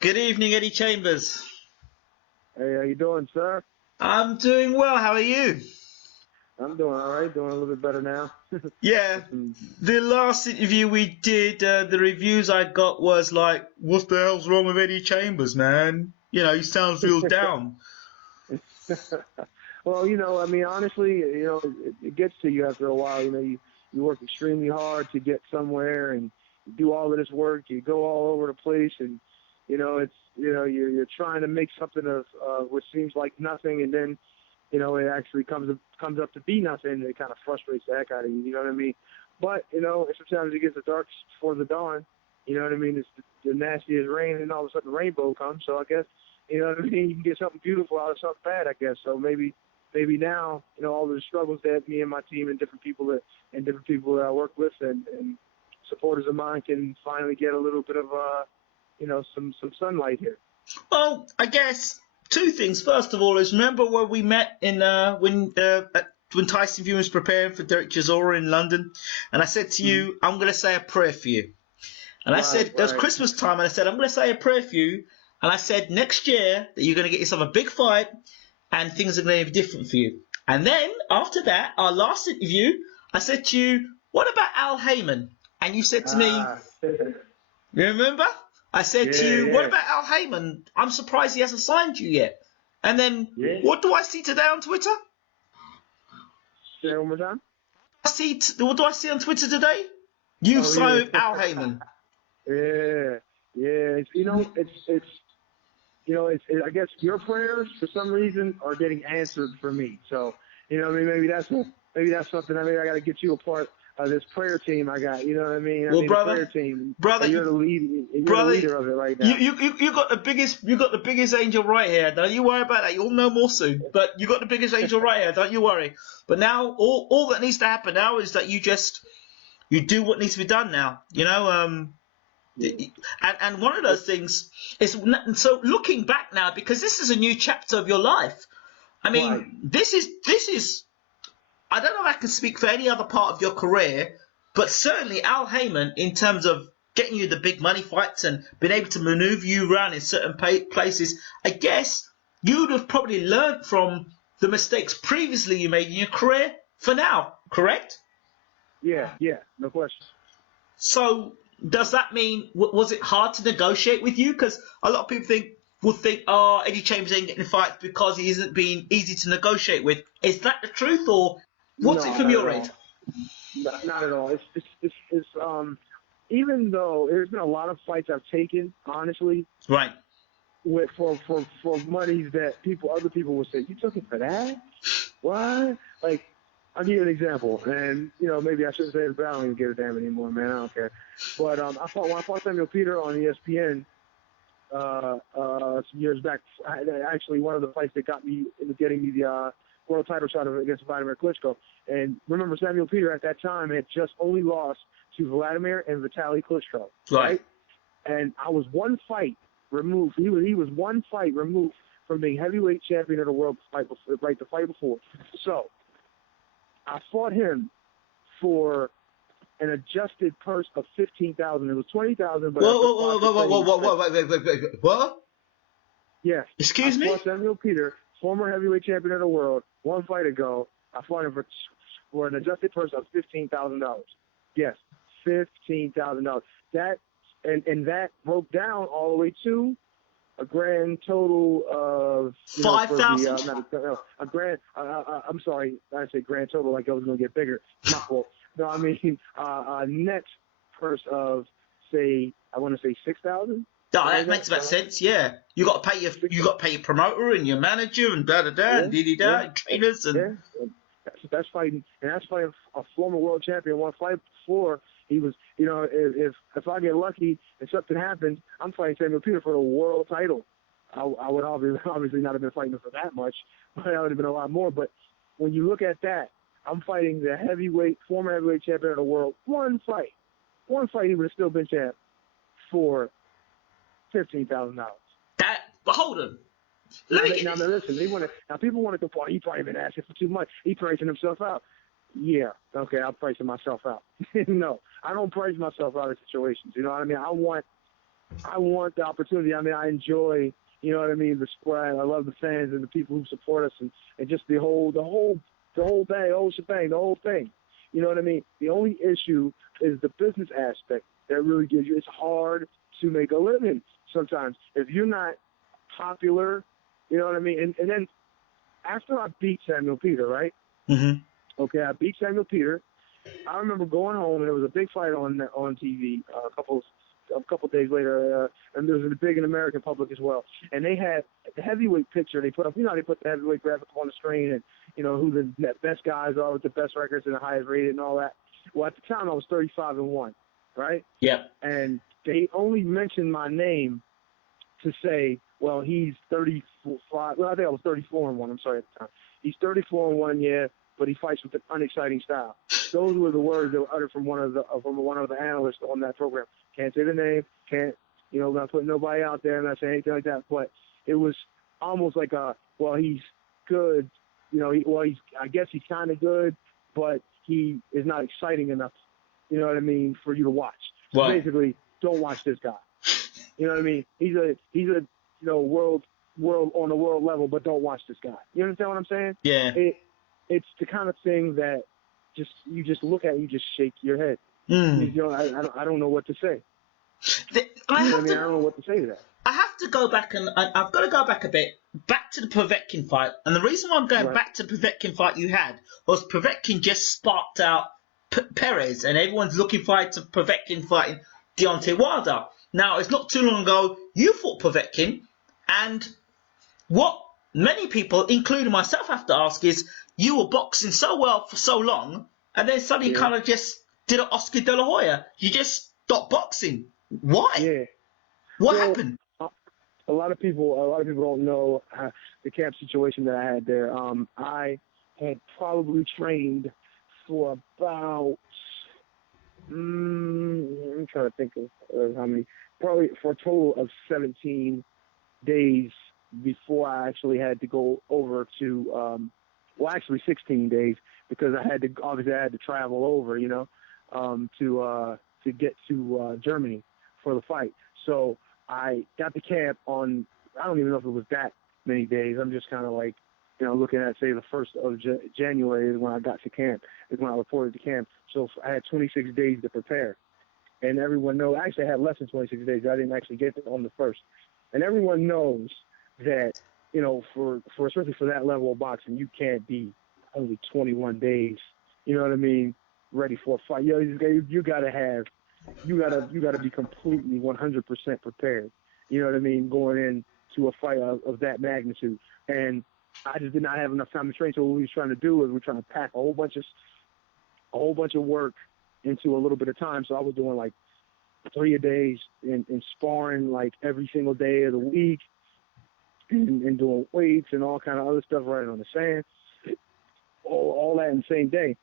Good evening, Eddie Chambers. Hey, how you doing, sir? I'm doing well. How are you? I'm doing all right. Doing a little bit better now. Yeah. The last interview we did, the reviews I got was like, what the hell's wrong with Eddie Chambers, man? You know, he sounds real down. Well, I mean, honestly, it gets to you after a while. You work extremely hard to get somewhere, and you do all of this work. You go all over the place, and you're trying to make something of what seems like nothing, and then it actually comes up to be nothing. It kind of frustrates the heck out of you. You know what I mean? But sometimes it gets the dark before the dawn. You know what I mean? It's the nastiest rain, and all of a sudden the rainbow comes. So I guess you know what I mean. You can get something beautiful out of something bad. I guess so. Maybe now all the struggles that me and my team and different people that I work with and supporters of mine can finally get a little bit of some sunlight here. Well, I guess two things. First of all, is remember where we met in when Tyson Fury was preparing for Derek Chisora in London, and I said to you, I'm going to say a prayer for you. And I said, it was Christmas time, and I said, I'm going to say a prayer for you. And I said, next year that you're going to get yourself a big fight, and things are going to be different for you. And then after that, our last interview, I said to you, what about Al Haymon? And you said to me, you remember? I said to you, what about Al Haymon? I'm surprised he hasn't signed you yet. And then, what do I see today on Twitter? Say it one more time. What do I see on Twitter today? You've signed with Al Haymon. Yeah. It's I guess your prayers for some reason are getting answered for me. So I mean, maybe that's something. Maybe I got to get you a part of this prayer team I got. You know what I mean? Well, brother, prayer team. Brother, you're the lead. You're the leader of it right now. You got the biggest angel right here. Don't you worry about that. You'll know more soon. But you got the biggest angel right here. Don't you worry. But now all that needs to happen now is that you do what needs to be done now. And one of those things is, so looking back now, because this is a new chapter of your life. I mean, this is. I don't know if I can speak for any other part of your career, but certainly Al Haymon, in terms of getting you the big money fights and being able to maneuver you around in certain places, I guess you would have probably learned from the mistakes previously you made in your career for now, correct? Yeah, no question. So does that mean, was it hard to negotiate with you? Because a lot of people would think, oh, Eddie Chambers ain't getting fights because he isn't being easy to negotiate with. Is that the truth, or what's it from your end? Not at all. It's even though there's been a lot of fights I've taken, honestly, right, with for monies that other people would say, you took it for that? What? Like, I'll give you an example, and maybe I shouldn't say it, but I don't even give a damn anymore, man. I don't care. But when I fought Samuel Peter on ESPN some years back, actually one of the fights that got me into getting me the world title shot against Vladimir Klitschko. And remember, Samuel Peter at that time had just only lost to Vladimir and Vitaly Klitschko, right? And I was one fight removed. He was one fight removed from being heavyweight champion of the world the fight before. So I fought him for an adjusted purse of $15,000. It was $20,000. But whoa! What? Yes. Excuse me? I fought Samuel Peter, former heavyweight champion of the world, one fight ago. I fought him for an adjusted purse of $15,000. Yes, $15,000. That and that broke down all the way to a grand total of $5,000. A grand. I'm sorry, I said grand total like I was going to get bigger. My fault. No, I mean a net purse of I want to say $6,000. No, that makes about sense. Yeah, you got to pay your promoter and your manager and and trainers and that's fighting a former world champion. One fight before he was, if I get lucky and something happens, I'm fighting Samuel Peter for the world title. I would obviously not have been fighting for that much, but that would have been a lot more. But when you look at that, I'm fighting the former heavyweight champion of the world. One fight, he would have still been champ for $15,000. But hold on. Now listen, people want to complain. He probably been asking for too much. He pricing himself out. Yeah, okay, I'm pricing myself out. No, I don't price myself out of situations. You know what I mean? I want the opportunity. I mean, I enjoy, you know what I mean, the sport. I love the fans and the people who support us, and just the whole thing, the whole shebang, the whole thing. You know what I mean? The only issue is the business aspect that really gives you. It's hard to make a living sometimes if you're not popular. You know what I mean? And then after I beat Samuel Peter, right? Mm-hmm. Okay, I beat Samuel Peter. I remember going home, and there was a big fight on TV a couple days later, and there was a big in American public as well. And they had the heavyweight picture. They put up, they put the heavyweight graphic on the screen, and who the best guys are with the best records and the highest rated and all that. Well, at the time, I was 35-1, right? Yeah. And they only mentioned my name to say, well, he's 35. Well, I think I was 34-1. I'm sorry at the time. He's 34-1, yeah, but he fights with an unexciting style. Those were the words that were uttered from one of the analysts on that program. Can't say the name. Can't, not putting nobody out there. I'm not saying anything like that. But it was almost like well, he's good. I guess he's kind of good, but he is not exciting enough. You know what I mean, for you to watch. So right. Basically, don't watch this guy. You know what I mean? He's a world on a world level, but don't watch this guy. You understand what I'm saying? Yeah. It's the kind of thing that you just look at, you just shake your head. I don't know what to say. I don't know what to say to that. I have to go back, and I've got to go back a bit, back to the Povetkin fight. And the reason why I'm going back to the Povetkin fight you had was Povetkin just sparked out Perez, and everyone's looking forward to Povetkin fighting Deontay Wilder. Now, it's not too long ago you fought Povetkin, and what many people, including myself, have to ask is, you were boxing so well for so long, and then suddenly you kind of just did an Oscar De La Hoya. You just stopped boxing. Why? Yeah. What happened? A lot of people don't know the camp situation that I had there. I had probably trained for about I'm trying to think of how many. Probably for a total of 17 days before I actually had to go over to, actually 16 days, because I had to travel over, to get to Germany for the fight. So I got to camp on, I don't even know if it was that many days. I'm just kind of like, looking at, say, the 1st of January is when I got to camp, is when I reported to camp. So I had 26 days to prepare. And everyone knows, actually I had less than 26 days. I didn't actually get there on the 1st. And everyone knows that, for especially for that level of boxing, you can't be only 21 days, you know what I mean, ready for a fight. You gotta be completely 100% prepared. You know what I mean, going into a fight of that magnitude. And I just did not have enough time to train. So what we were trying to do is we're trying to pack a whole bunch of work into a little bit of time. So I was doing like 3 days in sparring like every single day of the week, and doing weights and all kind of other stuff, running on the sand, all that in the same day.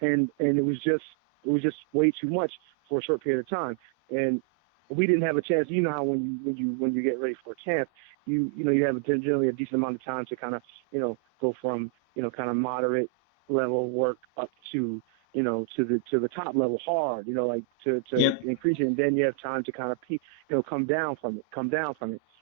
And it was just way too much for a short period of time. And we didn't have a chance. You know how when you get ready for a camp, you have generally a decent amount of time to kind of go from kind of moderate level work up to to the top level hard, to increase it, and then you have time to kind of come down from it.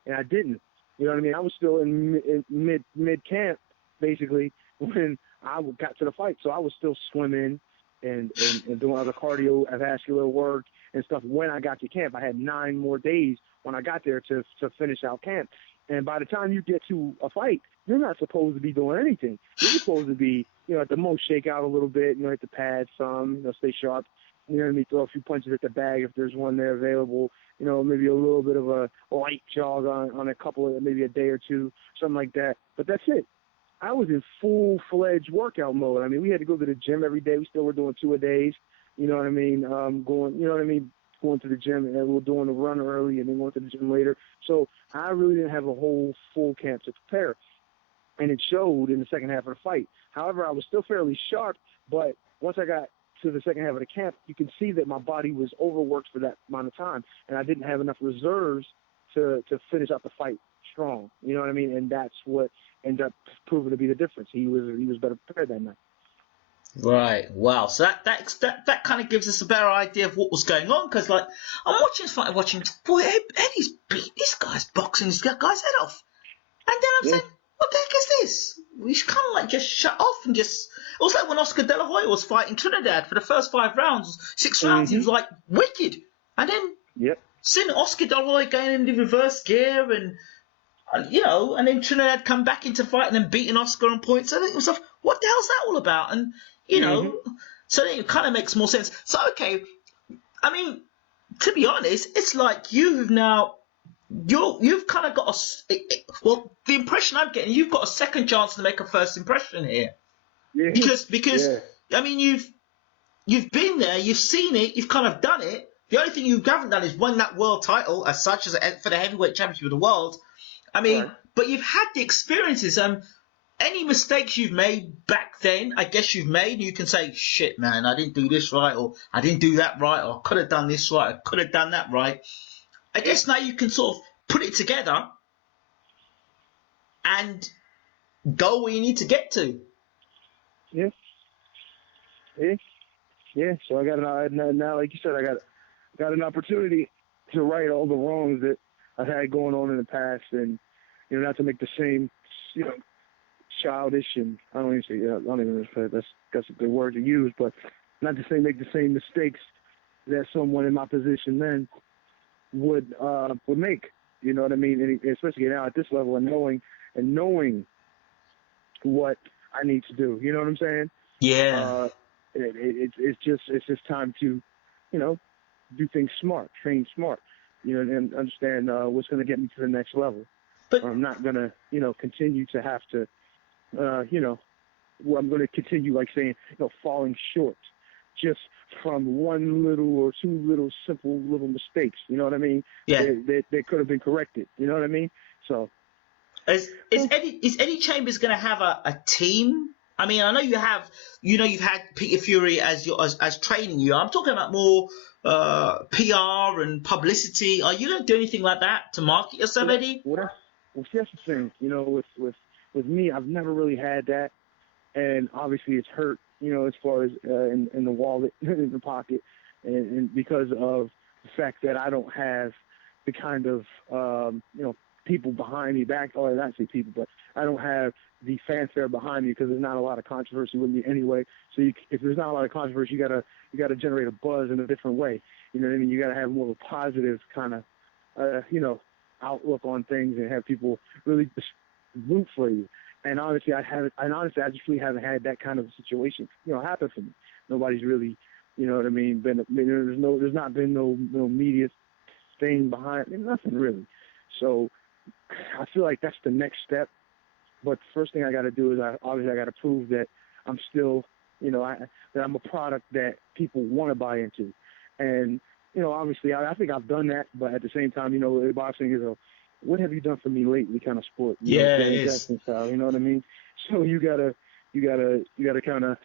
And I didn't. You know what I mean? I was still in mid camp basically when I got to the fight, so I was still swimming and doing other cardiovascular work and stuff. When I got to camp, I had 9 more days when I got there to finish out camp. And by the time you get to a fight, you're not supposed to be doing anything. You're supposed to be, at the most shake out a little bit, hit the pad some, stay sharp. You know what I mean? Throw a few punches at the bag if there's one there available. Maybe a little bit of a light jog on a couple of, maybe a day or two, something like that. But that's it. I was in full-fledged workout mode. I mean, we had to go to the gym every day. We still were doing 2-a-days. You know what I mean? Going to the gym, and we were doing the run early and then going to the gym later. So I really didn't have a whole full camp to prepare. And it showed in the second half of the fight. However, I was still fairly sharp, but once I got to the second half of the camp, you can see that my body was overworked for that amount of time, and I didn't have enough reserves to finish out the fight strong. You know what I mean? And that's what ended up proving to be the difference. He was better prepared that night. Right. Wow. So that kind of gives us a better idea of what was going on. Because like I'm watching this fight, boy, Eddie's beat this guy's boxing this guy's head off, and then I'm saying, what the heck is this? We kind of like just shut off and just. It was like when Oscar De La Hoya was fighting Trinidad for the first 5 rounds, 6 rounds. He was like wicked, and then seeing Oscar De La Hoya going in the reverse gear and and then Trinidad come back into fight and then beating Oscar on points. I think it was like, what the hell's that all about? And so then it kind of makes more sense. So okay, I mean, to be honest, it's like you've kind of got well, the impression I'm getting, you've got a second chance to make a first impression here. Yeah. Because I mean, you've been there, you've seen it, you've kind of done it. The only thing you haven't done is won that world title as such as for the heavyweight championship of the world. I mean, but you've had the experiences. Any mistakes you've made back then, I guess you've made, and you can say, shit, man, I didn't do this right, or I didn't do that right, or I could have done this right, I could have done that right. I guess now you can sort of put it together and go where you need to get to. Yeah. So I got now, like you said, I got an opportunity to right all the wrongs that I've had going on in the past, and not to make the same, childish, and I don't even say that's a good word to use, but not to say make the same mistakes that someone in my position then would make. You know what I mean? And especially now at this level, and knowing what I need to do. You know what I'm saying? Yeah. It's just time to, do things smart, train smart, and understand what's going to get me to the next level. But I'm not going to, continue to have to, I'm going to continue, like saying, falling short just from one little or two little simple little mistakes. You know what I mean? Yeah. They could have been corrected. You know what I mean? So. Is Eddie Chambers going to have a team? I mean, I know you've had Peter Fury as training you. I'm talking about more PR and publicity. Are you going to do anything like that to market yourself, Eddie? Well, that's the thing. With me, I've never really had that, and obviously it's hurt. As far as in the wallet, in the pocket, and because of the fact that I don't have the kind of people behind me or not say people, but I don't have the fanfare behind me because there's not a lot of controversy with me anyway. So if there's not a lot of controversy, you gotta generate a buzz in a different way. You know what I mean? You gotta have more of a positive kind of outlook on things and have people really just root for you. And honestly, I just really haven't had that kind of situation happen for me. Nobody's really, you know what I mean, there's not been no media thing behind it, nothing really. So I feel like that's the next step. But the first thing I got to do is I got to prove that I'm still, that I'm a product that people want to buy into. And, obviously I think I've done that, but at the same time, boxing is what have you done for me lately kind of sport. It is. Style, you know what I mean? So you gotta kind of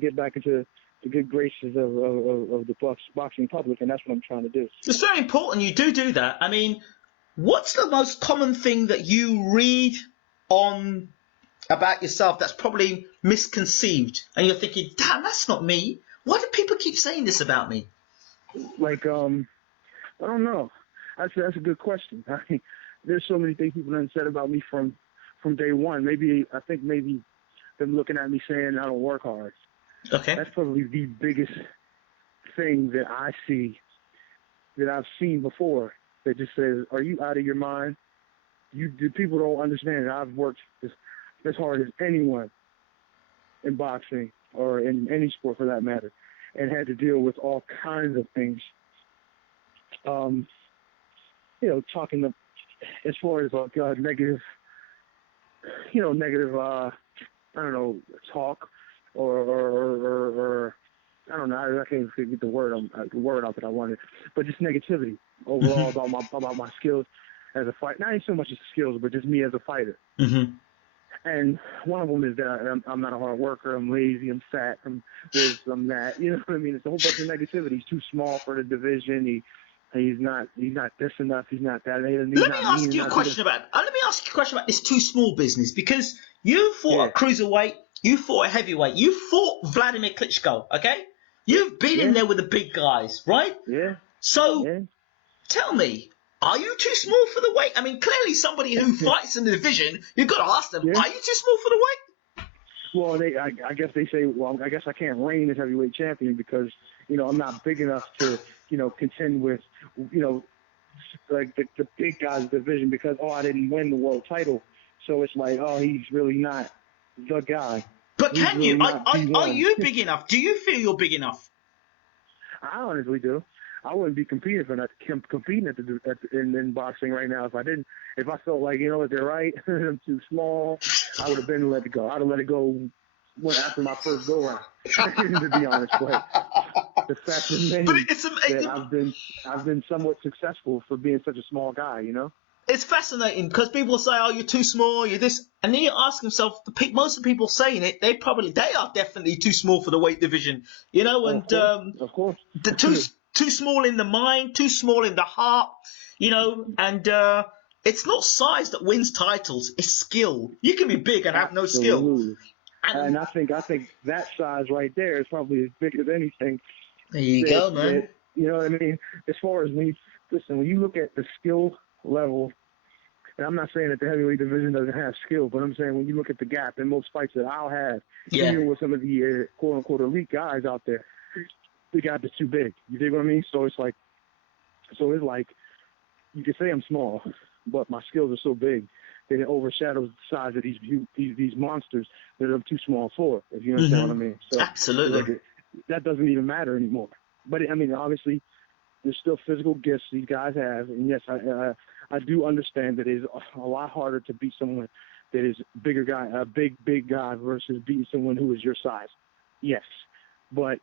get back into the good graces of the boxing public, and that's what I'm trying to do. It's very important you do that. I mean, what's the most common thing that you read on about yourself that's probably misconceived, and you're thinking, damn, that's not me. Why do people keep saying this about me? Like, I don't know. That's a good question. I mean, there's so many things people have said about me from day one. I think maybe them looking at me saying I don't work hard. Okay. That's probably the biggest thing that I see, that I've seen before, that just says, are you out of your mind? People don't understand that I've worked as hard as anyone in boxing or in any sport for that matter, and had to deal with all kinds of things. Talking as far as negative, I don't know, talk or I don't know, I can't get the word out that I wanted, but just negativity overall about my skills as a fighter. Not so much as skills, but just me as a fighter. Mm-hmm. And one of them is that I'm not a hard worker, I'm lazy, I'm fat, I'm this, I'm that. You know what I mean? It's a whole bunch of negativity. He's too small for the division. He's not this enough. He's not that. He's Let me not ask mean you a enough. question about. Let me ask you a question about this too small business, because you fought a cruiserweight, you fought a heavyweight, you fought Vladimir Klitschko. Okay, you've been in there with the big guys, right? Yeah. So Yeah. tell me, are you too small for the weight? I mean, clearly somebody who fights in the division, you've got to ask them, Yeah. are you too small for the weight? Well, I guess they say, well, I guess I can't reign as heavyweight champion because, I'm not big enough to, contend with, like the big guys division because, I didn't win the world title. So it's like, he's really not the guy. But He's can really you? not Are P1. you big enough? Do you feel you're big enough? I honestly do. I wouldn't be competing in boxing right now if I didn't. If I felt like, they're right, I'm too small, I would have been let it go. I'd have let it go after my first go round, to be honest. But the fact remains that I've been somewhat successful for being such a small guy, It's fascinating because people say, "Oh, you're too small, you're this," and then you ask yourself, most of the people saying it, they are definitely too small for the weight division, and of course. too small in the mind, too small in the heart, and it's not size that wins titles, it's skill. You can be big and have no skill. And I think that size right there is probably as big as anything. There you go, man. You know what I mean? As far as when you look at the skill level, and I'm not saying that the heavyweight division doesn't have skill, but I'm saying when you look at the gap in most fights that I'll have, even with some of the quote-unquote elite guys out there, the gap is too big. You dig what I mean? So it's like you can say I'm small, but my skills are so big that it overshadows the size of these monsters that I'm too small for, if you understand what I mean. So absolutely. That doesn't even matter anymore. But, obviously, there's still physical gifts these guys have. And, yes, I do understand that it is a lot harder to beat someone that is a big guy versus beating someone who is your size. Yes. But,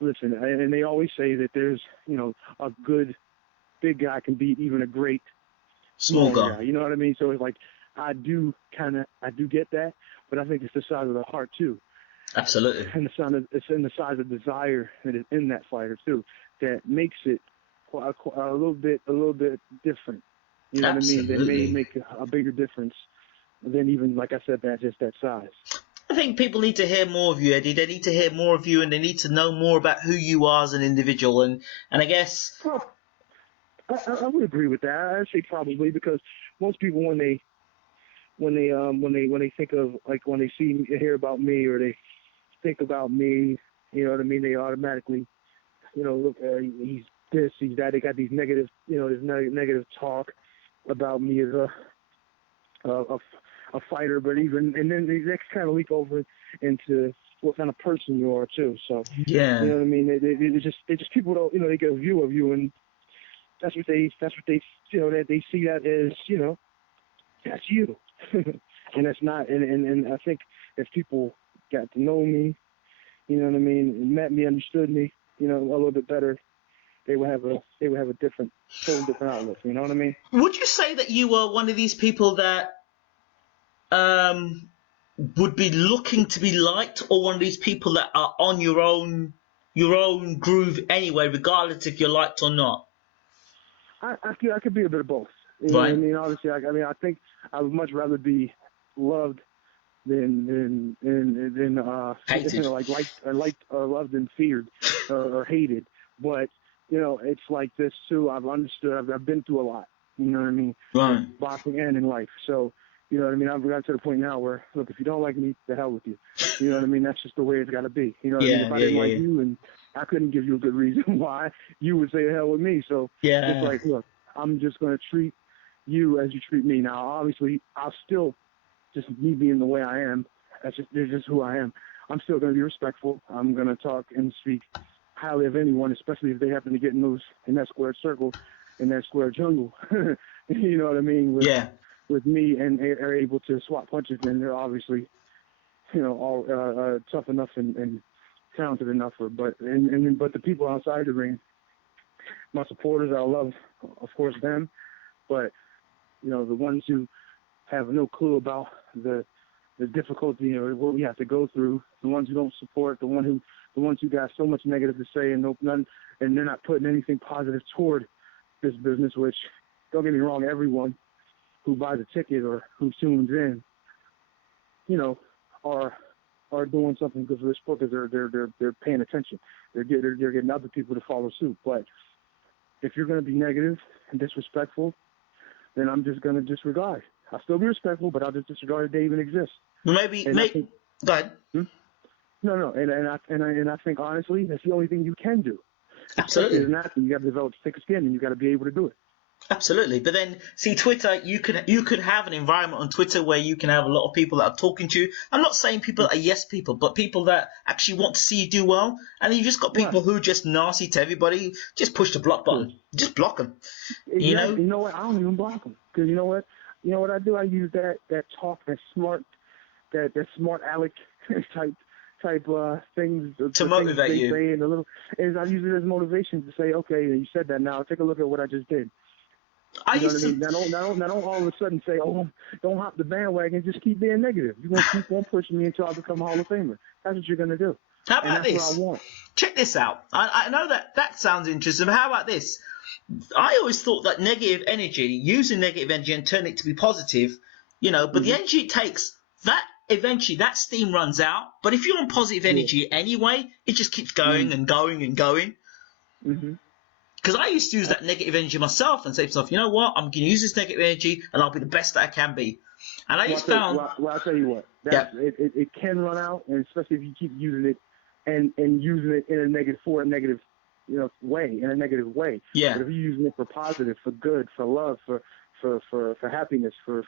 listen, and they always say that there's, a good big guy can beat even a great small guy. You know what I mean? So it's like I do get that, but I think it's the size of the heart too. Absolutely. And it's in the size of desire that is in that fighter too that makes it a little bit different. You know what I mean? That may make a bigger difference than even, like I said, just that size. I think people need to hear more of you, Eddie. They need to hear more of you, and they need to know more about who you are as an individual. And I guess. Well, I would agree with that. I'd say probably because most people when they think of, like, when they see me, hear about me, or they think about me, you know what I mean, they automatically, look, he's this, he's that. They got these negative, this negative talk about me as a fighter, but and then they kind of leak over into what kind of person you are too. So you know what I mean. They just people don't, they get a view of you, and that's what they that they see that as, that's you. And that's not, and I think if people got to know me, you know what I mean, and met me, understood me, a little bit better, they would have a total different outlook. You know what I mean? Would you say that you were one of these people that would be looking to be liked, or one of these people that are on your own groove anyway, regardless if you're liked or not? I could be a bit of both. You know what I mean? Obviously, I think I would much rather be loved than hated. Liked or loved and feared or hated. But it's like this too. I've understood. I've been through a lot. You know what I mean? Right. Boxing and in life. So you know what I mean. I've gotten to the point now where, look, if you don't like me, the hell with you. You know what I mean? That's just the way it's got to be. You know what I mean? If I didn't like you, and I couldn't give you a good reason why, you would say the hell with me. So it's like, look, I'm just going to treat you as you treat me. Now, obviously, I'll still, just me being the way I am, that's just who I am. I'm still going to be respectful. I'm going to talk and speak highly of anyone, especially if they happen to get in that square circle, in that square jungle. You know what I mean? With me, and are able to swap punches, and they're obviously, all tough enough and talented enough. But the people outside the ring, my supporters, I love, of course, them. But the ones who have no clue about the difficulty or what we have to go through, the ones who don't support, the ones who got so much negative to say and they're not putting anything positive toward this business, which, don't get me wrong, everyone who buys a ticket or who tunes in, you know, are doing something good for the sport because they're paying attention. They're getting other people to follow suit. But if you're going to be negative and disrespectful, then I'm just going to disregard. I'll still be respectful, but I'll just disregard that they even exist. Well, go ahead. No, and I think honestly, that's the only thing you can do. Absolutely. As an athlete, you got to develop thick skin, and you got to be able to do it. Absolutely. But then, see, Twitter, you could have an environment on Twitter where you can have a lot of people that are talking to you. I'm not saying people that are yes people, but people that actually want to see you do well. And you just got people who are just nasty to everybody. Just push the block button. Just block them. Exactly. You know what? I don't even block them. Because you know what? You know what I do? I use that talk, that smart aleck type things to motivate things you. say and I use it as motivation to say, okay, you said that, now take a look at what I just did. You know what I mean? Now don't all of a sudden say, oh, don't hop the bandwagon, just keep being negative. You're going to keep on pushing me until I become a Hall of Famer. That's what you're going to do. How about this? That's what I want. Check this out. I know that sounds interesting, but how about this? I always thought that negative energy, using negative energy and turning it to be positive, but the energy it takes, that eventually that steam runs out. But if you're on positive energy anyway, it just keeps going and going and going. Because I used to use that negative energy myself and say to myself, you know what, I'm going to use this negative energy and I'll be the best that I can be. And I just found... Well, I'll tell you what. It can run out, and especially if you keep using it and using it in a negative way, in a negative way. Yeah. But if you're using it for positive, for good, for love, for happiness, for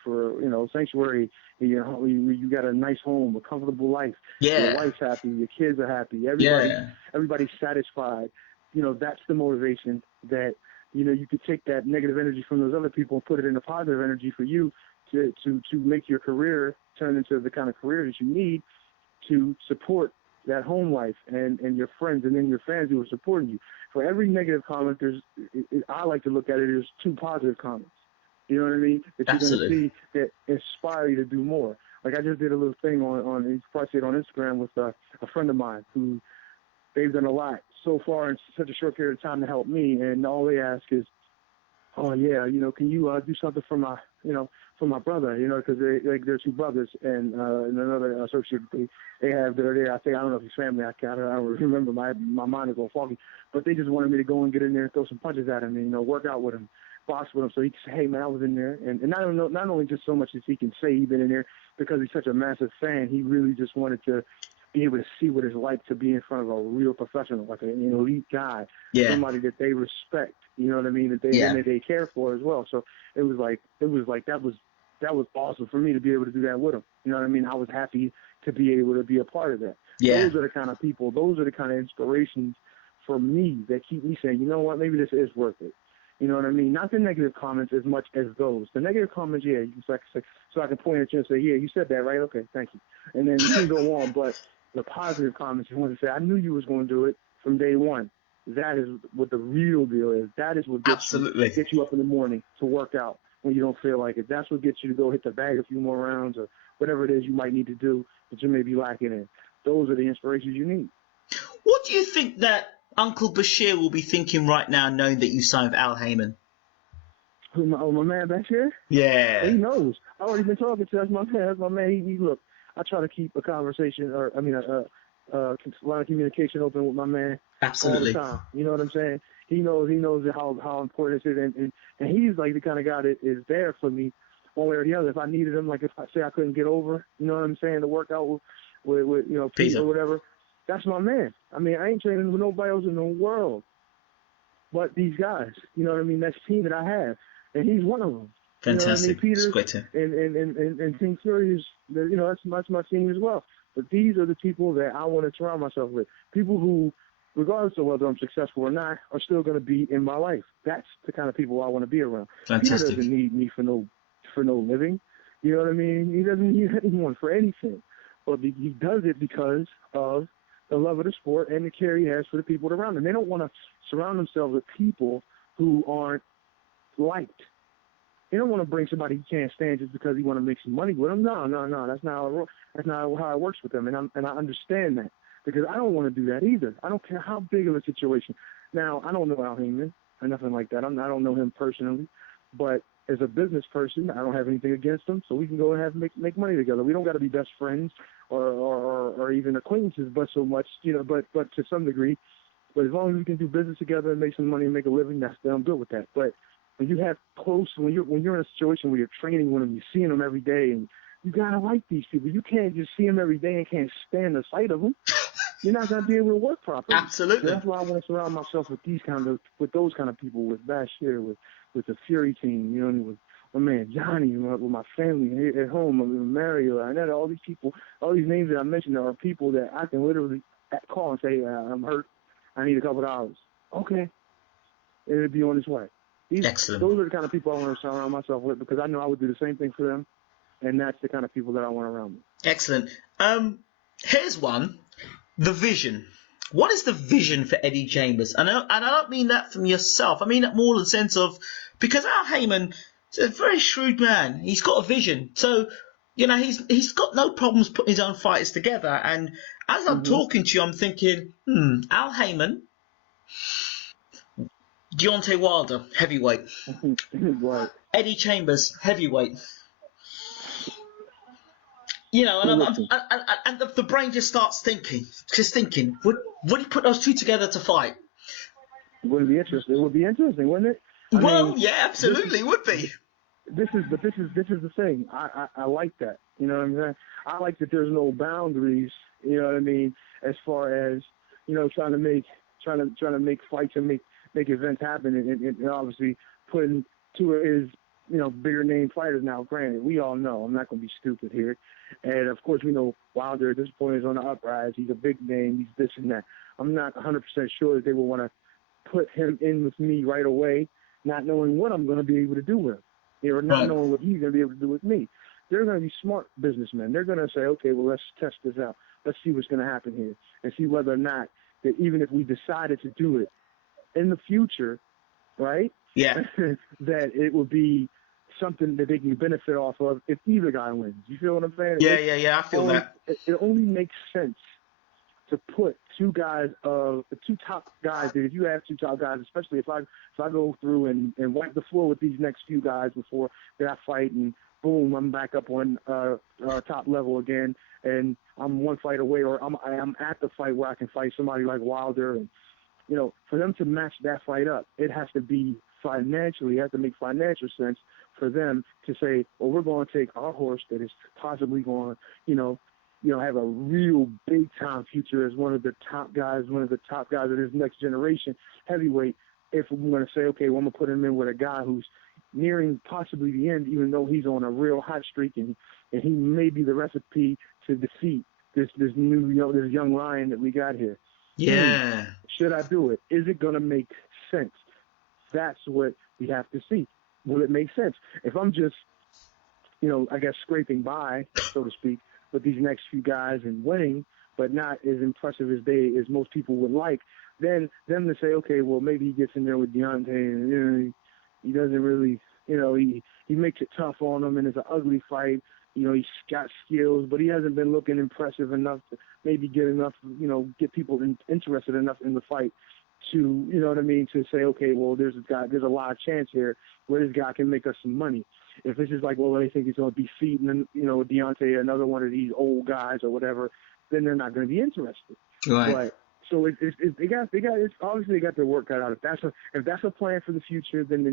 sanctuary, you got a nice home, a comfortable life. Yeah. Your wife's happy, your kids are happy, everybody's satisfied. That's the motivation that, you could take that negative energy from those other people and put it into positive energy for you to make your career turn into the kind of career that you need to support that home life and your friends and then your fans who are supporting you. For every negative comment, I like to look at it as 2 positive comments. You know what I mean? That you're going to see that inspire you to do more. Like I just did a little thing on you probably see it on Instagram with a friend of mine who they've done a lot so far in such a short period of time to help me, and all they ask is, oh yeah, can you do something for my, for my brother, because they're 2 brothers and another associate they have that are there. I don't know if he's family. I don't remember. My mind is all foggy, but they just wanted me to go and get in there and throw some punches at him and work out with him, box with him, so he can say, hey man, I was in there, and not only just so much as he can say he's been in there because he's such a massive fan, he really just wanted to be able to see what it's like to be in front of a real professional, like an elite guy, somebody that they respect, you know what I mean, that they care for as well. So it was like that was awesome for me to be able to do that with him. You know what I mean? I was happy to be able to be a part of that. Yeah. Those are the kind of people, those are the kind of inspirations for me that keep me saying, you know what, maybe this is worth it. You know what I mean? Not the negative comments as much as those. The negative comments, you can say, so I can point at you and say, yeah, you said that, right? Okay, thank you. And then you can go on, but the positive comments, you want to say, I knew you was going to do it from day one. That is what the real deal is. That is what gets you up in the morning to work out when you don't feel like it. That's what gets you to go hit the bag a few more rounds or whatever it is you might need to do that you may be lacking in. Those are the inspirations you need. What do you think that Uncle Bashir will be thinking right now, knowing that you signed with Al Haymon? My man back here? Yeah. He knows. I've already been talking to that's my man. He look, I try to keep a conversation, a line of communication open with my man. Absolutely. All the time. You know what I'm saying? He knows how important it is, and he's like the kind of guy that is there for me one way or the other. If I needed him, like if I say I couldn't get over, you know what I'm saying, to work out with Pete or whatever, that's my man. I mean, I ain't training with nobody else in the world but these guys. You know what I mean? That's the team that I have, and he's one of them. Fantastic. You know what I mean? Peter and Team Fury is, that's my team as well. But these are the people that I want to surround myself with. People who, regardless of whether I'm successful or not, are still going to be in my life. That's the kind of people I want to be around. Fantastic. Peter doesn't need me for no living. You know what I mean? He doesn't need anyone for anything. But he does it because of the love of the sport and the care he has for the people around him. They don't want to surround themselves with people who aren't liked. They don't want to bring somebody he can't stand just because he want to make some money with them. No. That's not how it works with them. And I understand that because I don't want to do that either. I don't care how big of a situation. Now, I don't know Al Haymon. or nothing like that. I don't know him personally, but as a business person, I don't have anything against him, so we can go and make money together. We don't got to be best friends or even acquaintances, but so much, but to some degree. But as long as we can do business together and make some money and make a living, I'm good with that. But when you have when you're in a situation where you're training with them, you're seeing them every day, and you gotta like these people. You can't just see them every day and can't stand the sight of them. You're not gonna be able to work properly. Absolutely. So that's why I want to surround myself with those kind of people, with Bashir, with the Fury team, with my man Johnny, with my family here at home, with Mario, Arnetta, all these people, all these names that I mentioned are people that I can literally call and say, I'm hurt, I need a couple of hours. Okay. And it'll be on its way. Excellent. Those are the kind of people I want to surround myself with, because I know I would do the same thing for them, and that's the kind of people that I want around me. Excellent. Here's one. The vision. What is the vision for Eddie Chambers? And I don't mean that from yourself. I mean that more in the sense of, because Al Haymon is a very shrewd man. He's got a vision. So, he's got no problems putting his own fighters together. And as I'm talking to you, I'm thinking, Al Haymon, Deontay Wilder, heavyweight. Right. Eddie Chambers, heavyweight. And the brain just starts thinking, would he put those two together to fight? Would it be interesting? It would be interesting, wouldn't it? Yeah, absolutely, would be. This is the thing. I like that. You know what I'm saying? I like that there's no boundaries. You know what I mean? As far as trying to make fights and make events happen, and obviously putting two of his bigger name fighters. Now, granted, we all know, I'm not going to be stupid here, and of course we know Wilder at this point is on the uprise. He's a big name. He's this and that. I'm not 100% sure that they will want to put him in with me right away, not knowing what I'm going to be able to do with him, or not knowing what he's going to be able to do with me. They're going to be smart businessmen. They're going to say, okay, well, let's test this out. Let's see what's going to happen here, and see whether or not that even if we decided to do it in the future, right? Yeah. that it would be something that they can benefit off of if either guy wins. You feel what I'm saying? Yeah, I feel that. It only makes sense to put two top guys. If you have two top guys, especially if I go through and wipe the floor with these next few guys before that fight, and boom, I'm back up on top level again, and I'm one fight away, or I'm at the fight where I can fight somebody like Wilder, and for them to match that fight up, it has to be financially, it has to make financial sense for them to say, well, we're going to take our horse that is possibly going to, have a real big time future as one of the top guys of this next generation heavyweight. If we're going to say, okay, well, I'm going to put him in with a guy who's nearing possibly the end, even though he's on a real hot streak, and he may be the recipe to defeat this young lion that we got here. Yeah. Should I do it? Is it going to make sense? That's what we have to see. Will it make sense? If I'm just, I guess scraping by, so to speak, with these next few guys and winning, but not as impressive as most people would like, then them to say, okay, well, maybe he gets in there with Deontay and he doesn't really, he makes it tough on him, and it's an ugly fight. He's got skills, but he hasn't been looking impressive enough to maybe get people interested enough in the fight to, to say, okay, well, there's a lot of chance here where this guy can make us some money. If it's just like, well, they think he's going to be feeding, Deontay, another one of these old guys or whatever, then they're not going to be interested. Right. But, so it's obviously they got their work cut out. If that's a plan for the future, then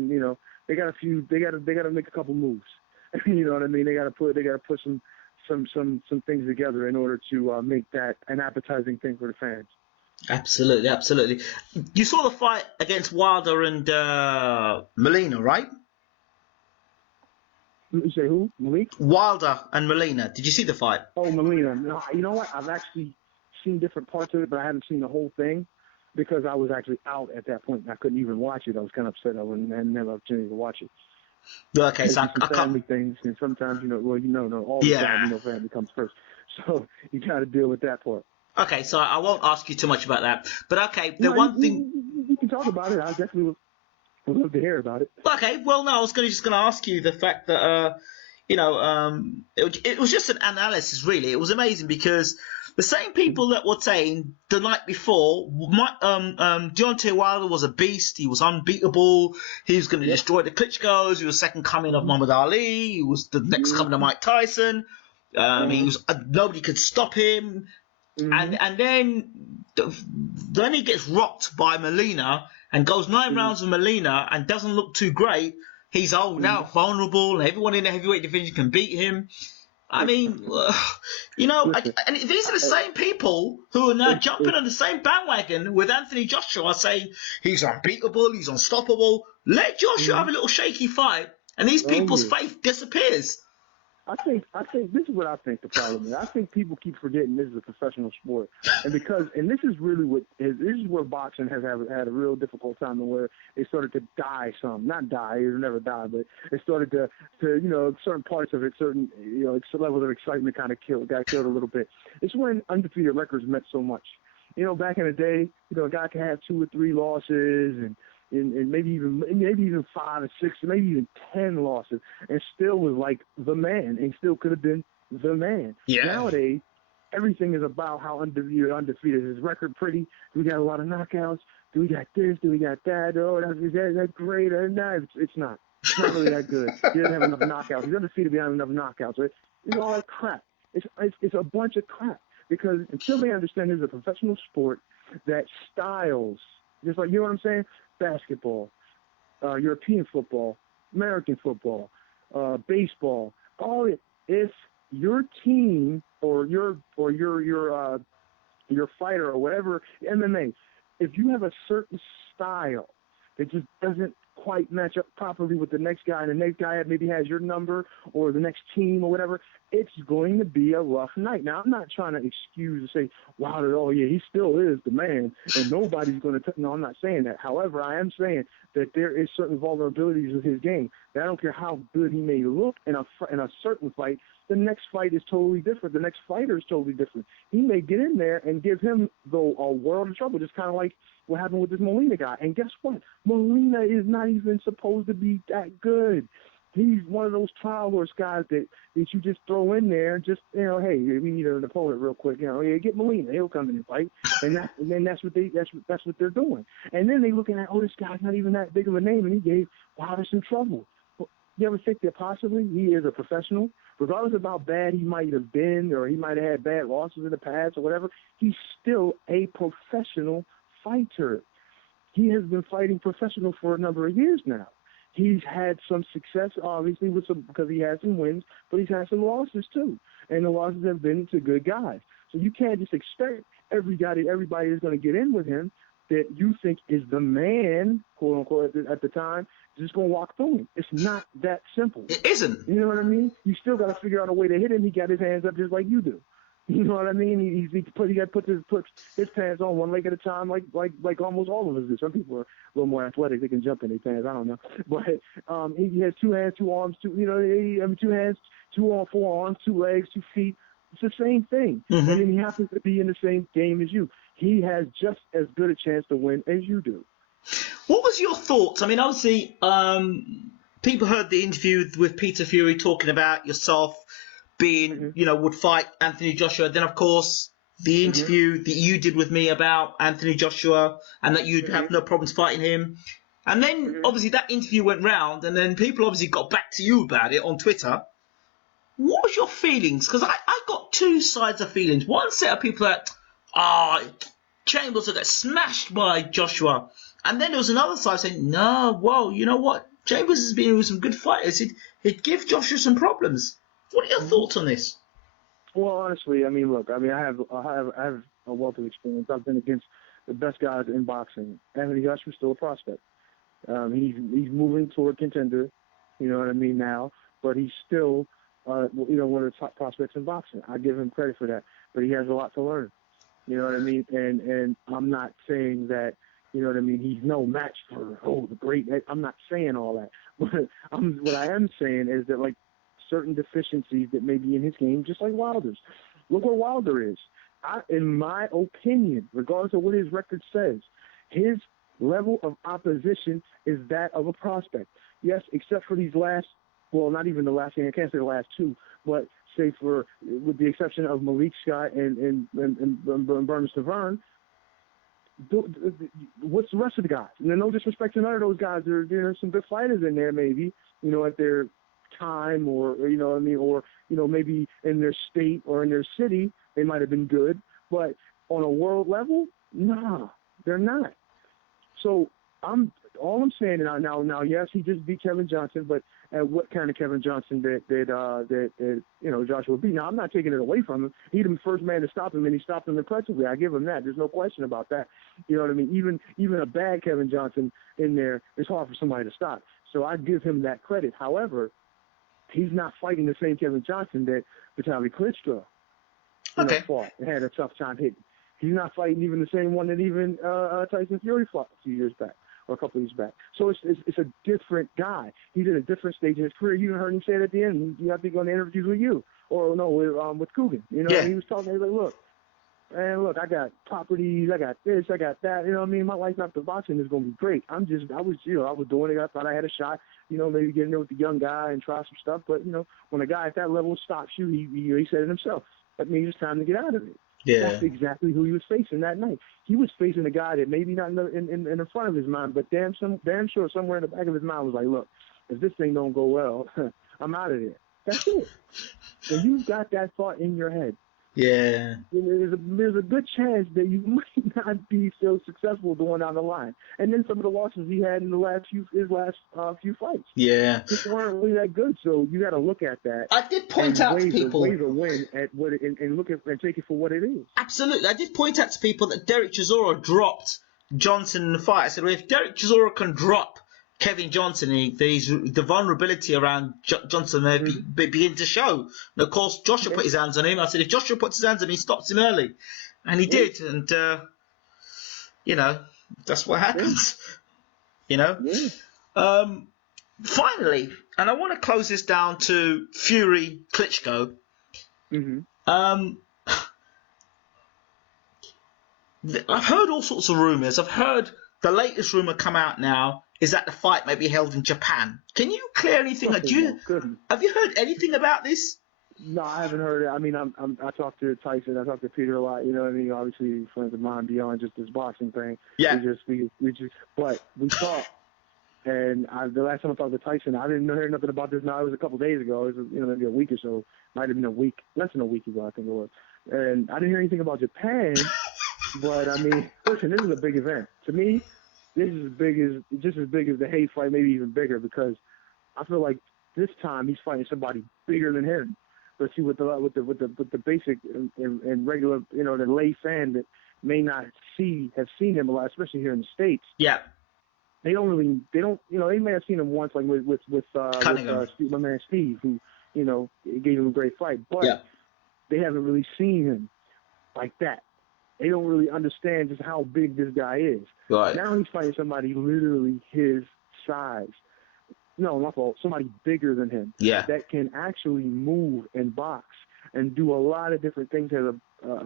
they got to make a couple moves. You know what I mean? They got to put some things together in order to make that an appetizing thing for the fans. Absolutely. You saw the fight against Wilder and Molina, right? You say who? Malik? Wilder and Molina. Did you see the fight? Oh, Molina. No, you know what? I've actually seen different parts of it, but I haven't seen the whole thing because I was actually out at that point and I couldn't even watch it. I was kind of upset. I hadn't had an opportunity to watch it. Okay, so I family things, and sometimes all the time, family comes first. So you got to deal with that part. Okay, so I won't ask you too much about that. But okay, one thing you can talk about it. I definitely would love to hear about it. Okay, well, no, I was just going to ask you the fact that it was just an analysis, really. It was amazing because The same people that were saying the night before, Deontay Wilder was a beast. He was unbeatable. He was going to destroy the Klitschko's. He was second coming of Muhammad Ali. He was the next coming of Mike Tyson. He was nobody could stop him. And then he gets rocked by Molina and goes 9 rounds with Molina and doesn't look too great. He's now vulnerable, and everyone in the heavyweight division can beat him. I mean, you know, and these are the same people who are now jumping on the same bandwagon with Anthony Joshua, saying he's unbeatable, he's unstoppable. Let Joshua have a little shaky fight, and these people's faith disappears. I think this is what I think the problem is. I think people keep forgetting this is a professional sport, and this is really this is where boxing has had a real difficult time, where it started to die some, not die, it'll never die, but it started to certain parts of it, certain levels of excitement kind of got killed a little bit. It's when undefeated records meant so much. Back in the day, a guy could have 2 or 3 losses and maybe even 5 or 6, maybe even 10 losses, and still was like the man, and still could have been the man. Yeah. Nowadays, everything is about how undefeated. Is his record pretty? Do we got a lot of knockouts? Do we got this? Do we got that? Oh, that's great. No, it's not. It's not really that good. He doesn't have enough knockouts. He's undefeated, but he doesn't have enough knockouts. Right? It's all that crap. It's a bunch of crap, because until they understand this is a professional sport, that styles, just like, you know what I'm saying? Basketball, European football, American football, baseball, all it. If your team or your fighter or whatever, MMA, if you have a certain style that just doesn't quite match up properly with the next guy, and the next guy maybe has your number or the next team or whatever, it's going to be a rough night. Now, I'm not trying to excuse and say, wow, oh yeah, he still is the man, and nobody's going to no, I'm not saying that. However, I am saying that there is certain vulnerabilities with his game. That I don't care how good he may look in a certain fight, the next fight is totally different. The next fighter is totally different. He may get in there and give him a world of trouble, just kind of like what happened with this Molina guy. And guess what? Molina is not even supposed to be that good. He's one of those trial horse guys that you just throw in there, just, hey, we need an opponent real quick. Yeah, get Molina. He'll come in and fight. And then that's what they're doing. And then they looking at, this guy's not even that big of a name, and he gave Wilder some trouble. Well, you ever think that possibly he is a professional? Regardless of how bad he might have been, or he might have had bad losses in the past or whatever, he's still a professional fighter. He has been fighting professional for a number of years now. He's had some success, obviously, because he had some wins, but he's had some losses too, and the losses have been to good guys. So you can't just expect everybody is going to get in with him that you think is the man, quote unquote, at the time, just going to walk through him. It's not that simple. It isn't. You know what I mean? You still got to figure out a way to hit him. He got his hands up just like you do. You know what I mean? He got to put his pants on one leg at a time, like almost all of us do. Some people are a little more athletic; they can jump in their pants. I don't know, but he has 2 hands, 2 arms, 2 hands, 4 arms, 2 legs, 2 feet. It's the same thing, and then he happens to be in the same game as you. He has just as good a chance to win as you do. What was your thoughts? I mean, obviously, people heard the interview with Peter Fury talking about yourself being, would fight Anthony Joshua. Then, of course, the interview that you did with me about Anthony Joshua, and that you'd have no problems fighting him. And then, obviously, that interview went round, and then people obviously got back to you about it on Twitter. What was your feelings? Because I got 2 sides of feelings. One set of people that, Chambers will get smashed by Joshua. And then there was another side saying, no, whoa, you know what? Chambers has been with some good fighters. He'd give Joshua some problems. What are your thoughts on this? Well, honestly, I mean, look, I have a wealth of experience. I've been against the best guys in boxing. Anthony Joshua's still a prospect. He's moving toward contender, you know what I mean, now, but he's still, one of the top prospects in boxing. I give him credit for that, but he has a lot to learn, you know what I mean? And I'm not saying that, you know what I mean, he's no match for, the great. I'm not saying all that, but what I am saying is that, like, certain deficiencies that may be in his game, just like Wilder's. Look where Wilder is. In my opinion, regardless of what his record says, his level of opposition is that of a prospect. Yes, except for these last well, not even the last thing. I can't say the last two, but say with the exception of Malik Scott and Berman Stavern, what's the rest of the guys? And no disrespect to none of those guys. There's some good fighters in there, maybe, at their time, or maybe in their state or in their city, they might have been good. But on a world level, nah, they're not. So all I'm saying now, yes, he just beat Kevin Johnson, but at what kind of Kevin Johnson that Joshua beat? Now, I'm not taking it away from him. He's the first man to stop him, and he stopped him impressively. I give him that. There's no question about that. You know what I mean? Even a bad Kevin Johnson in there, it's hard for somebody to stop. So I give him that credit. However, he's not fighting the same Kevin Johnson that Vitaly Klitschko fought and had a tough time hitting. He's not fighting even the same one that even Tyson Fury fought a few years back or a couple of years back. So it's a different guy. He's at a different stage in his career. You even heard him say it at the end. I think on the interviews with you, or no, with Coogan. Yeah. He was talking. He was like, look, I got properties, I got this, I got that. You know what I mean? My life after boxing is going to be great. I was doing it. I thought I had a shot, maybe getting there with the young guy and try some stuff. But, when a guy at that level stops you, he said it himself. That means it's time to get out of it. Yeah. That's exactly who he was facing that night. He was facing a guy that maybe not in the front of his mind, but damn sure somewhere in the back of his mind was like, look, if this thing don't go well, I'm out of there. That's it. So you've got that thought in your head. Yeah. There's a good chance that you might not be so successful going down the line. And then some of the losses he had in his last few fights. Yeah. Just weren't really that good. So you got to look at that. I did point out to people. Ways to win at what and look at and take it for what it is. Absolutely. I did point out to people that Derek Chisora dropped Johnson in the fight. I said, well, if Derek Chisora can drop Kevin Johnson, the vulnerability around Johnson may begin to show. And of course, Joshua put his hands on him. I said, if Joshua puts his hands on him, he stops him early. And he did. And, that's what happens. Finally, and I want to close this down to Fury Klitschko. Mm-hmm. I've heard all sorts of rumours. I've heard the latest rumour come out now is that the fight may be held in Japan. Can you clear anything? Have you heard anything about this? No, I haven't heard it. I mean, I talked to Tyson. I talked to Peter a lot. You know what I mean? Obviously, friends of mine beyond just this boxing thing. Yeah. But we talked. And the last time I talked to Tyson, I didn't hear nothing about this. Now, it was a couple of days ago. It was, maybe a week or so. Might have been less than a week ago, I think it was. And I didn't hear anything about Japan. But, I mean, listen, this is a big event. To me, this is just as big as the Hay fight, maybe even bigger, because I feel like this time he's fighting somebody bigger than him. But see, with the basic and regular, the lay fan that may not have seen him a lot, especially here in the States. Yeah. They may have seen him once, like with my man Steve, who, gave him a great fight, but they haven't really seen him like that. They don't really understand just how big this guy is. Right. Now he's fighting somebody literally his size. No, my fault. Somebody bigger than him. Yeah. That can actually move and box and do a lot of different things, has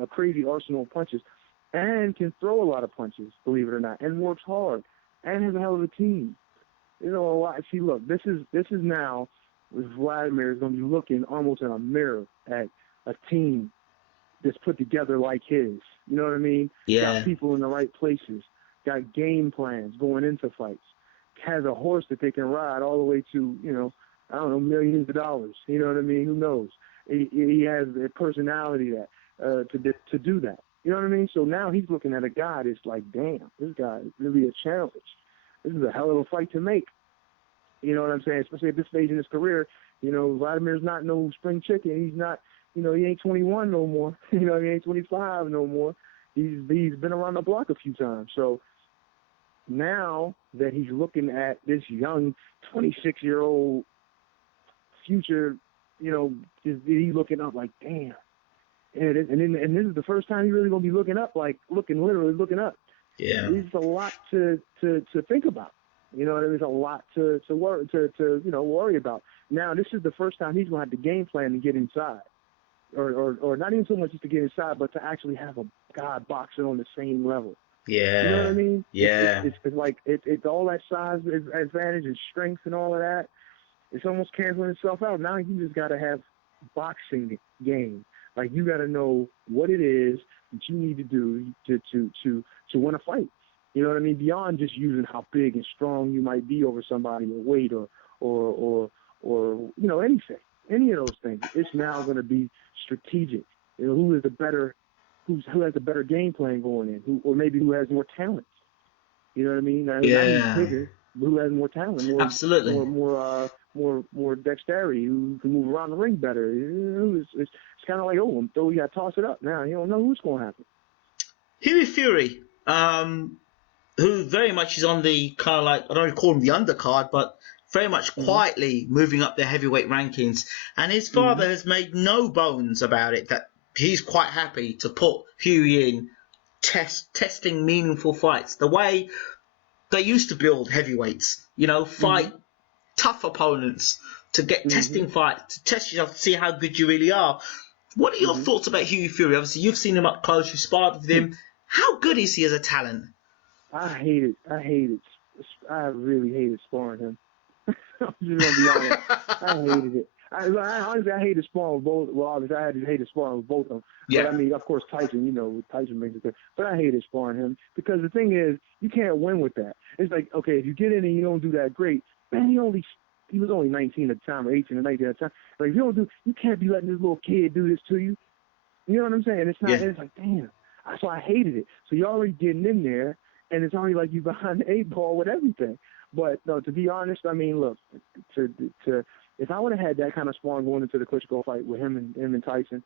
a crazy arsenal of punches, and can throw a lot of punches, believe it or not, and works hard, and has a hell of a team. A lot. See, look, this is now, Vladimir is going to be looking almost in a mirror at a team that's put together like his. You know what I mean? Yeah. Got people in the right places. Got game plans going into fights. Has a horse that they can ride all the way to, millions of dollars. You know what I mean? Who knows? He has a personality to do that. You know what I mean? So now he's looking at a guy that's like, damn, this guy is really a challenge. This is a hell of a fight to make. You know what I'm saying? Especially at this stage in his career. Vladimir's not no spring chicken. He's not, he ain't 21 no more. He ain't 25 no more. He's been around the block a few times. So now that he's looking at this young 26-year-old future, he's looking up like, damn. And this is the first time he's really gonna be looking up, literally looking up. Yeah. It's a lot to think about. You know what I mean? It's a lot to worry about. Now this is the first time he's gonna have the game plan to get inside. Or not even so much just to get inside, but to actually have a guy boxing on the same level. Yeah. You know what I mean? Yeah. It's like it's all that size advantage and strength and all of that. It's almost canceling itself out. Now you just got to have boxing game. Like, you got to know what it is that you need to do to win a fight. You know what I mean? Beyond just using how big and strong you might be over somebody, or weight, or you know, anything, any of those things. It's now going to be strategic. You know, who has the better game plan going in, or maybe who has more talent. You know what I mean? Not who's bigger, but who has more talent, Absolutely. more dexterity, who can move around the ring better. It's kind of like, oh, you got to toss it up now. You don't know who's going to happen. Hughie Fury, who very much is on the kind of like, I don't want to call him the undercard, but very much quietly moving up the heavyweight rankings. And his father has made no bones about it, that he's quite happy to put Hughie in testing meaningful fights. The way they used to build heavyweights, you know, fight tough opponents to get testing fights, to test yourself, to see how good you really are. What are your thoughts about Hughie Fury? Obviously, you've seen him up close, you've sparred with him. How good is he as a talent? I hate it. I really hated sparring him. I'm just gonna be honest. I hated it. Honestly, I hated sparring with both. Well, obviously, I hated sparring with both of them. Yeah. But I mean, of course, Tyson. You know, Tyson makes it good. But I hated sparring him because the thing is, you can't win with that. It's like, okay, if you get in and you don't do that great, man, he was only 19 at the time, or 18 or 19 at the time. Like, if you can't be letting this little kid do this to you. You know what I'm saying? It's not. Yeah. It's like, damn. So I hated it. So you're already getting in there, and it's already like you behind the 8 ball with everything. But no, to be honest, I mean, look, if I would have had that kind of sparring going into the Klitschko fight with him and Tyson,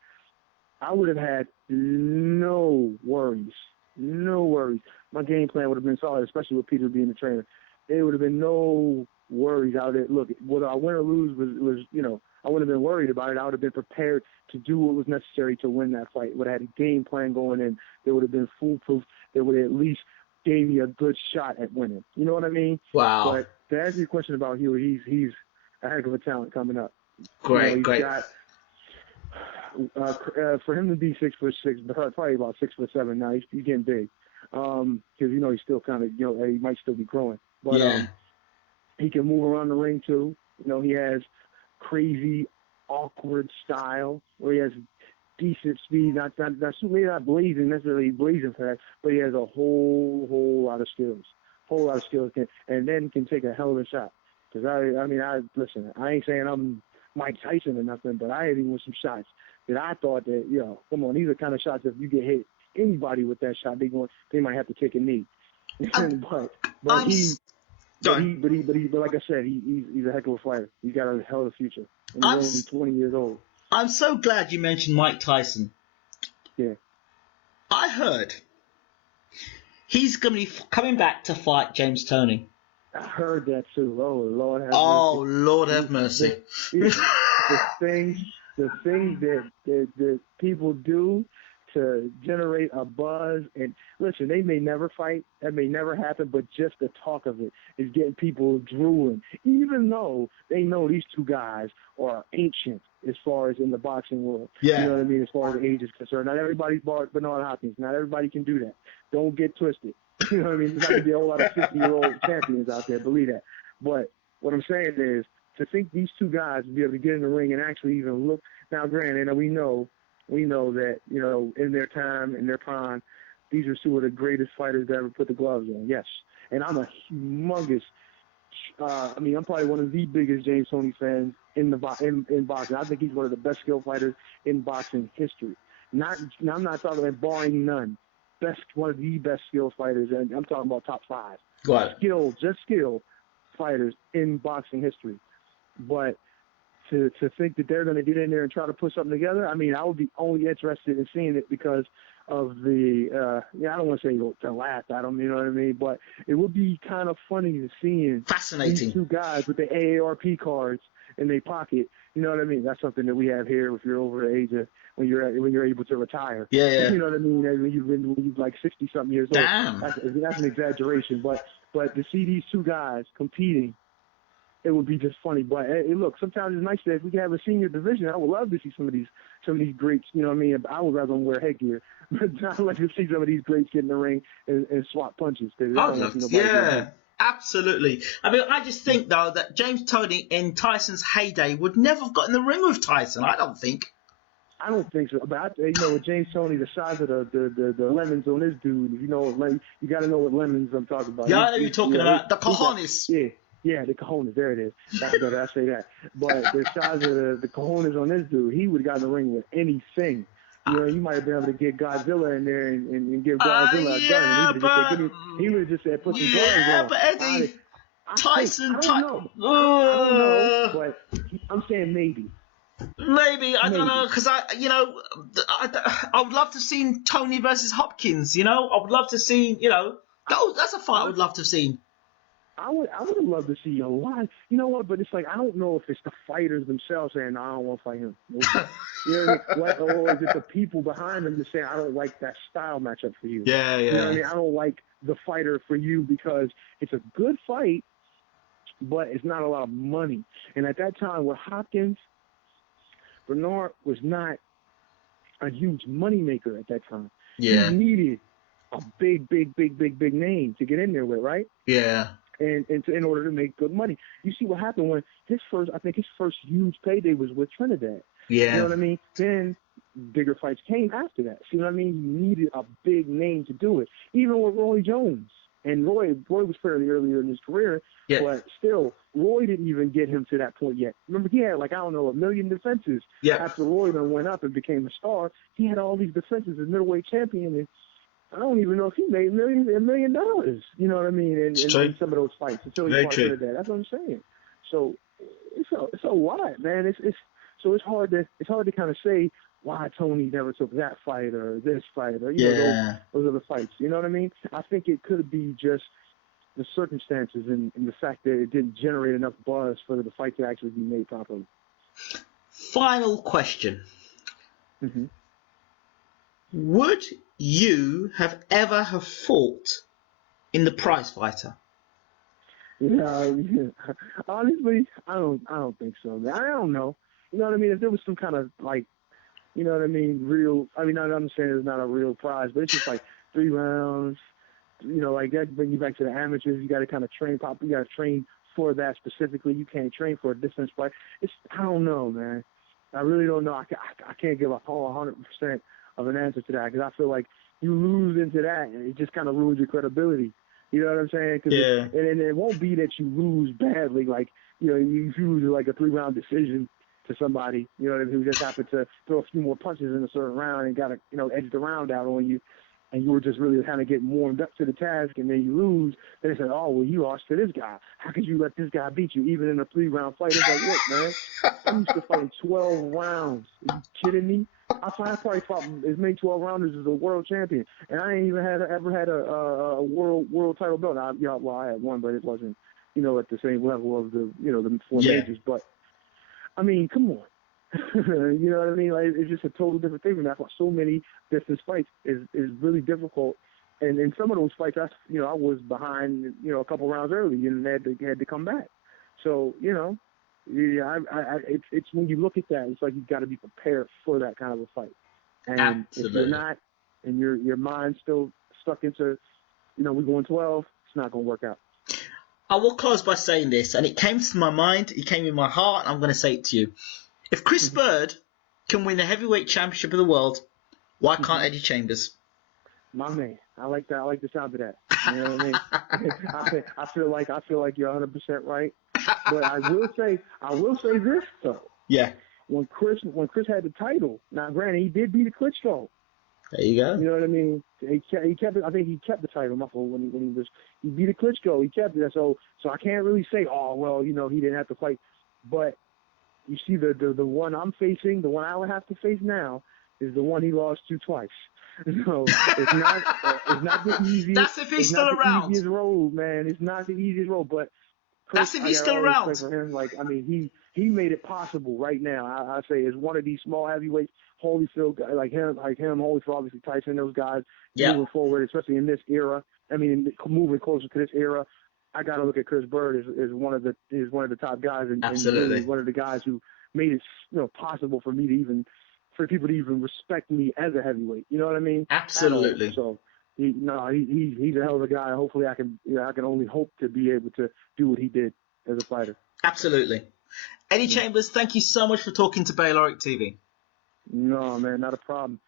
I would have had no worries. No worries. My game plan would have been solid, especially with Peter being the trainer. There would have been no worries out there. Look, whether I win or lose was you know, I wouldn't have been worried about it. I would have been prepared to do what was necessary to win that fight. Would have had a game plan going in. There would have been foolproof. There would have at least gave me a good shot at winning. You know what I mean? Wow. But to answer your question about Huey, he's a heck of a talent coming up. Great, great. For him to be 6'6", probably about 6'7" now, he's getting big. Because you know he's still kind of, you know, he might still be growing. But he can move around the ring too. You know, he has crazy, awkward style where he has decent speed, maybe not necessarily blazing fast, but he has a whole lot of skills. And then can take a hell of a shot. Because listen, I ain't saying I'm Mike Tyson or nothing, but I hit him with some shots that I thought that, you know, come on, these are the kind of shots that if you get hit anybody with that shot, they might have to kick a knee. but like I said, he's a heck of a fighter. He's got a hell of a future. And he's only 20 years old. I'm so glad you mentioned Mike Tyson. Yeah. I heard he's going to be coming back to fight James Toney. I heard that too. Oh, Lord have mercy. Oh, Lord have mercy. The things that people do to generate a buzz. And listen, they may never fight. That may never happen, but just the talk of it is getting people drooling, even though they know these two guys are ancient as far as in the boxing world. Yeah. You know what I mean? As far as age is concerned. Not everybody's Bernard Hopkins. Not everybody can do that. Don't get twisted. You know what I mean? There's not going to be a whole lot of 50-year-old champions out there, believe that. But what I'm saying is, to think these two guys would be able to get in the ring and actually even look. Now, granted, we know that, you know, in their time, in their prime, these are two of the greatest fighters that ever put the gloves on. Yes. And I'm a humongous, I'm probably one of the biggest James Toney fans in boxing. I think he's one of the best skill fighters in boxing history. I'm not talking about barring none. One of the best skill fighters, and I'm talking about top 5. Right. Skill fighters in boxing history. But to think that they're going to get in there and try to put something together, I mean, I would be only interested in seeing it because of the, I don't want to say to laugh at them, you know what I mean? But it would be kind of funny to see these two guys with the AARP cards in their pocket. You know what I mean? That's something that we have here if you're over the age of when you're able to retire. Yeah. You know what I mean? When you're like 60-something years old. Damn. That's an exaggeration. But to see these two guys competing, it would be just funny. But hey, look, sometimes it's nice that if we can have a senior division. I would love to see some of these greats. You know what I mean? I would rather them wear headgear, but I'd like to see some of these greats get in the ring and swap punches. Yeah. Absolutely. I mean, I just think though that James Toney in Tyson's heyday would never have got in the ring with Tyson. I don't think. I don't think so. But with James Toney, the size of the lemons on this dude, you got to know what lemons I'm talking about. Yeah, I know you're talking about the cojones. Yeah, the cojones. There it is. That's better. I say that. But the size of the cojones on this dude, he would have gotten in the ring with anything. You might have been able to get Godzilla in there and give Godzilla a gun. And he would have just said, put some guns on. Yeah, but Eddie, Tyson. I don't know. But I'm saying maybe. Maybe. I don't know, because I would love to have seen Tony versus Hopkins. I would love to see. That's a fight I would love to have seen. I would have loved to see a lot. You know what? But it's like I don't know if it's the fighters themselves saying, "No, I don't want to fight him." Or is it the people behind them just saying, "I don't like that style matchup for you." Yeah. You know what I mean? I don't like the fighter for you because it's a good fight, but it's not a lot of money. And at that time, with Hopkins, Bernard was not a huge moneymaker at that time. Yeah. He needed a big name to get in there with, right? Yeah. And in order to make good money. You see what happened when his first huge payday was with Trinidad. Yeah. You know what I mean? Then bigger fights came after that. See what I mean? You needed a big name to do it. Even with Roy Jones. And Roy was fairly earlier in his career, but still, Roy didn't even get him to that point yet. Remember, he had, 1 million defenses after Roy then went up and became a star. He had all these defenses as middleweight champion, and I don't even know if he made $1 million. You know what I mean? In some of those fights until he fought that. That's what I'm saying. So it's a lot, man. It's hard to kind of say why Tony never took that fight or this fight or those other fights. You know what I mean? I think it could be just the circumstances and the fact that it didn't generate enough buzz for the fight to actually be made properly. Final question. Mm-hmm. Would you have ever fought in the prize fighter? Yeah. Honestly, I don't think so, man. I don't know. You know what I mean? If there was some kind of you know what I mean, I understand it's not a real prize, but it's just 3 rounds. That bring you back to the amateurs. You got to kind of train You got to train for that specifically. You can't train for a distance fight. I don't know, man. I really don't know. I can't give a whole 100% of an answer to that because I feel like you lose into that and it just kind of ruins your credibility. You know what I'm saying? And it won't be that you lose badly, you lose a 3-round decision to somebody, you know, who just happened to throw a few more punches in a certain round and got edge the round out on you, and you were just really kind of getting warmed up to the task, and then you lose. Then they said, "Oh, well, you lost to this guy. How could you let this guy beat you, even in a 3-round fight?" It's look, man, I'm used to fighting 12 rounds. Are you kidding me? I probably fought as many 12 rounders as a world champion, and I ain't even ever had a world title belt. I had one, but it wasn't, at the same level of the 4 majors, but. I mean, come on. You know what I mean? It's just a total different thing. And that's why so many distance fights is really difficult. And in some of those fights, I was behind, a couple rounds early and had to come back. So, it's when you look at that, it's like you've got to be prepared for that kind of a fight. And Absolutely. If you're not, and your mind's still stuck into, we're going 12, it's not going to work out. I will close by saying this, and it came to my mind, it came in my heart, and I'm going to say it to you. If Chris Bird can win the heavyweight championship of the world, why can't Eddie Chambers? My man, I like that. I like the sound of that. You know what I mean? I feel like you're 100% right. But I will say this though. Yeah. When Chris had the title, now granted he did beat Klitschko. There you go. You know what I mean? He kept it. I think he kept the title. When he beat Klitschko, he kept it. So I can't really say, oh well, he didn't have to fight. But you see, the one I'm facing, the one I would have to face now, is the one he lost to twice. So it's not the easiest. That's if he's still around. The easiest road, man. It's not the easiest road, but Chris, that's if he's still around. For him, he made it possible right now. I say is one of these small heavyweights. Holyfield, like him, Holyfield, obviously Tyson, those guys moving forward, especially in this era. I mean, moving closer to this era, I got to look at Chris Bird as one of the top guys, and really one of the guys who made it possible for people to even respect me as a heavyweight. You know what I mean? Absolutely. So he's a hell of a guy. Hopefully, I can only hope to be able to do what he did as a fighter. Absolutely. Eddie Chambers, thank you so much for talking to Bayloric TV. No, man, not a problem.